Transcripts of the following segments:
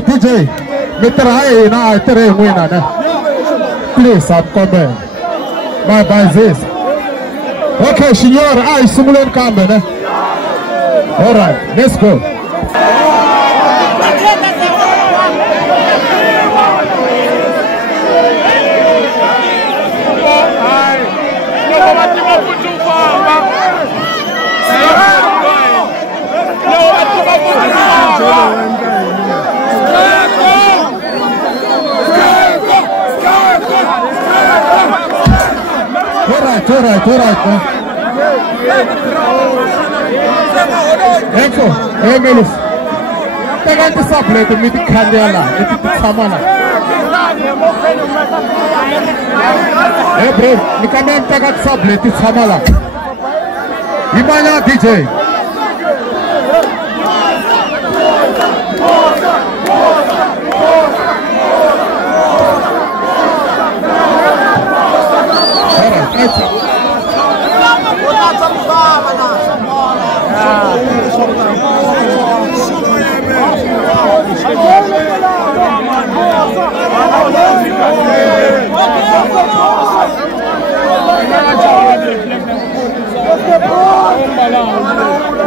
DJ, mitrai na tere wina na. Please, I'm coming. My business. Okay, signor, I simulan kambe na. All right, let's go. All right. Ecco, Melus. Take the supplement with the candela, with the samana. Hey, bro, you can't take a supplement with samala. Imana DJ.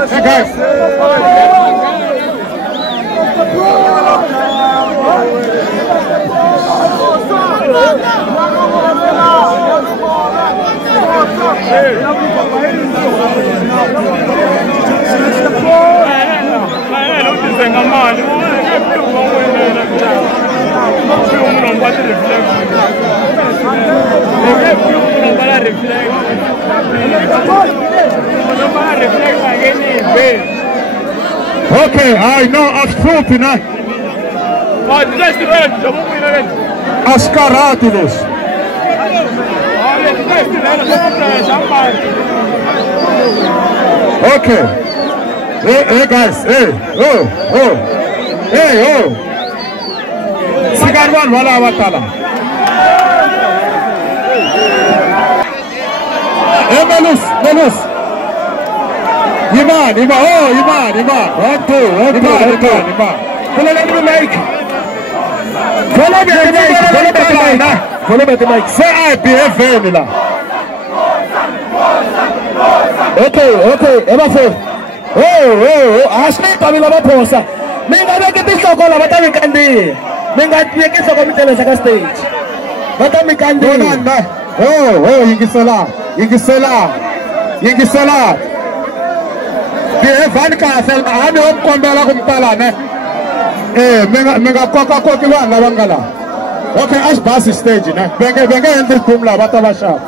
Hey guys. Okay, I know Asfrutina. Ascaratilus. Okay. Hey guys, hey, Sigarwan wala watala. Hey Melus. Iman. 1, 2, 1, 2. Follow the mic. Follow the mic. Say I behave very well. Okay. Eba Ashley Pamela Maposa. Menga make this so called what we can do. Menga make it so come tell us stage. What we can do. Yingisela. Van Castle, I know Kombala Kumpala. Menga Coca Coca Lavangala. Okay, as bus stage, Benga and the Kumla, Batabasha.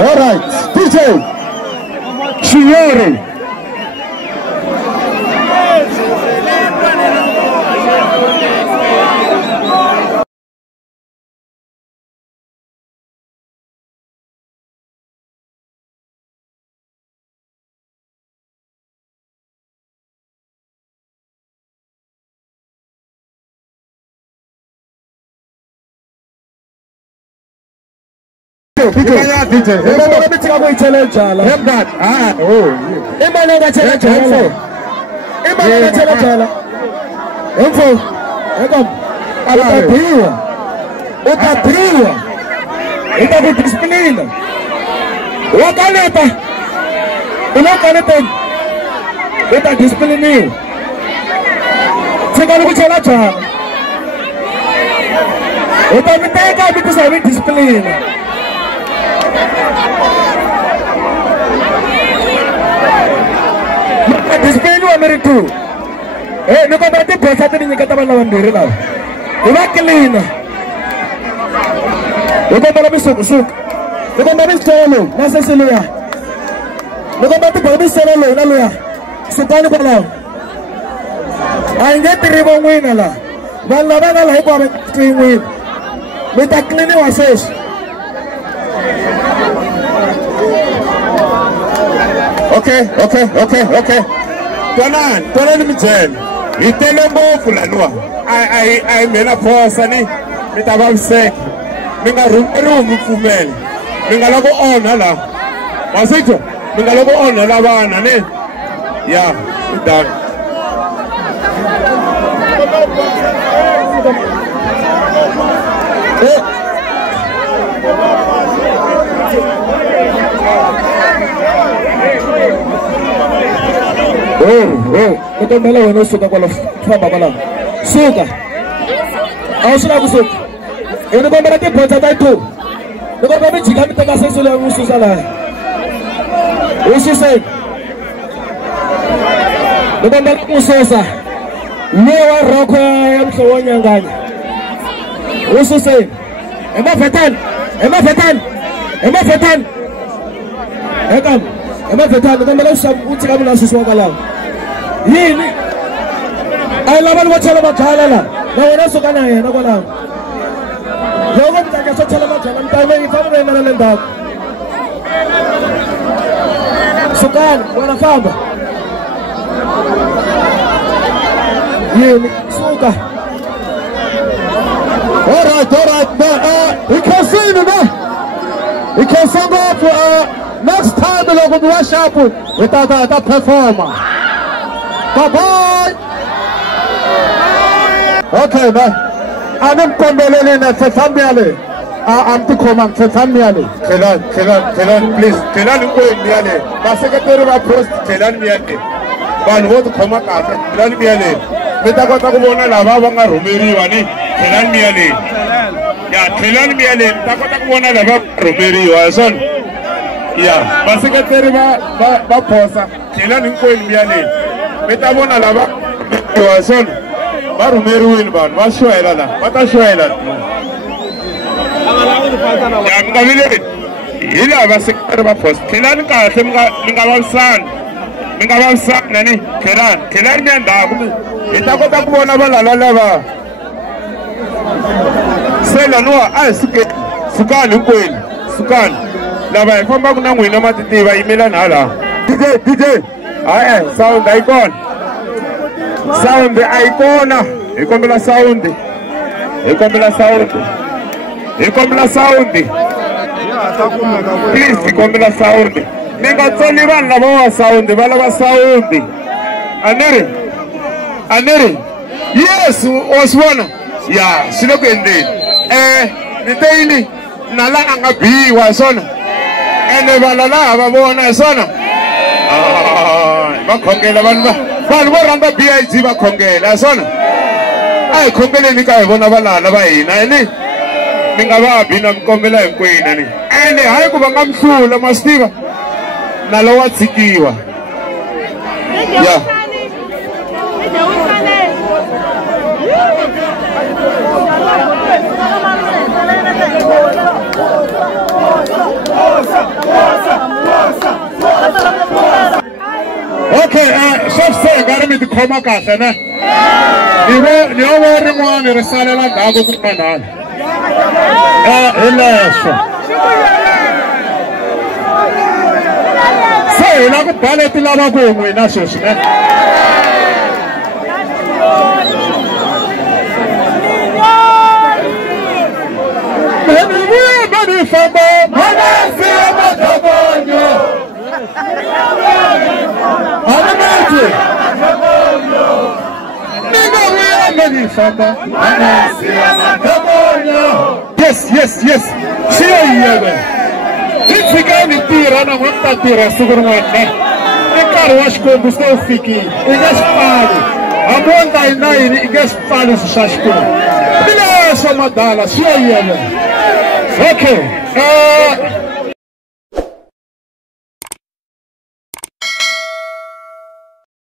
All right, DJ Chiori. DJ. Display America. Eh, no berarti biasa tu ni kata lawan diri lah. Ila clean. Bukan dalam suk. Bukan dalam solo. Nasa seluya. Bukan berarti baru solo lalu ya. Supaya kalau. Anda terima win lah. Walau lah ibu ambil clean win. Minta clean ni wases. Okay. Tuanan mjen. Itele mbovu lanwa. I mena posa ni. Mitabamsek. Minga rumu fumeli. Minga logo ona la. Wasito. Minga logo ona la bana ni. Yeah, we're done. Mtombela wena usuka kwala famba kwala. Suka. Awusula kusuka. Yena kombela tiphoza ta 2. Loko va mi jika mi teka sesule ususa la. Ususe. Loko mbela ususa. Lewa roko ya mhlowo nyanganya. Ususe. Emafetan. Ekam. Emafetan kombela utsika mina ususa kwala. Yini? Ay laban wachala makhala la. Na wena suka na yena kwala. Loko mtaka sotshala majala mtame ifana wena le ndako. Sukani wena famba. Yini suka. All right. We can see you now. We can sing up next time the logo wash up with that performer. Bye-bye. Okay, man. I'm Kombelele na Tefamiale. I'm to come and Tefamiale. Kelan, please. Kelan uko miale. Ba secretary wa post Kelan miale. Ba no to come ka Kelan miale. Meta ko ta ko bona la ba nga romeri wani Kelan miale. Ya Kelan miale. Ta ko ta ko bona la ba romeri wa son. Ya, ba secretary ba posa Kelan uko miale. Meta bona la ba wa son. Barumeri Wilban, washoela, watashoela. Yamgavile, ila vasekera post. Kelan ka mingawamsan nani Kelan mianda kumi. Itakota kuona balala lava. Sela noa ay sukani kweli. Sukani. Lava ifamba kuna mwina matitiba imela nala. DJ. Ay sound icon. Sound icona. Ikombela sound. Please ikombela sound. Ninga tsoli vanhu lava wa sound, valava sound. Aneri. Yes, wasibona. Ya, silo kuendeni. Niteyini nala anga biwa sona. Ene balala babona sona. Bakhongela vanhu ramba BIG bakhongela sona. Ay khongeleni ka bona balala ba hina ni mi nga va bina mkombela hinkwenu ni ene hayi ku va nga mhlula mastiva na lo wa tsikiwa ya Okay, chef say ngari mi tikhoma kahle na. Ni wo rin'wana ri salela ndzhaku ku manana. Hi leswo. Se hi la ku bale ti lava ku n'wina sweswi ne. Mani famba, manasi ya matagonyo. Anamati. Yes. Sio yeye. Sifika ni tira na mwata tira suguru mwene. Nikaro washko busto fiki. Igespali. Amonda inairi igespali shashko. Bila somadala sio yeye. Okay.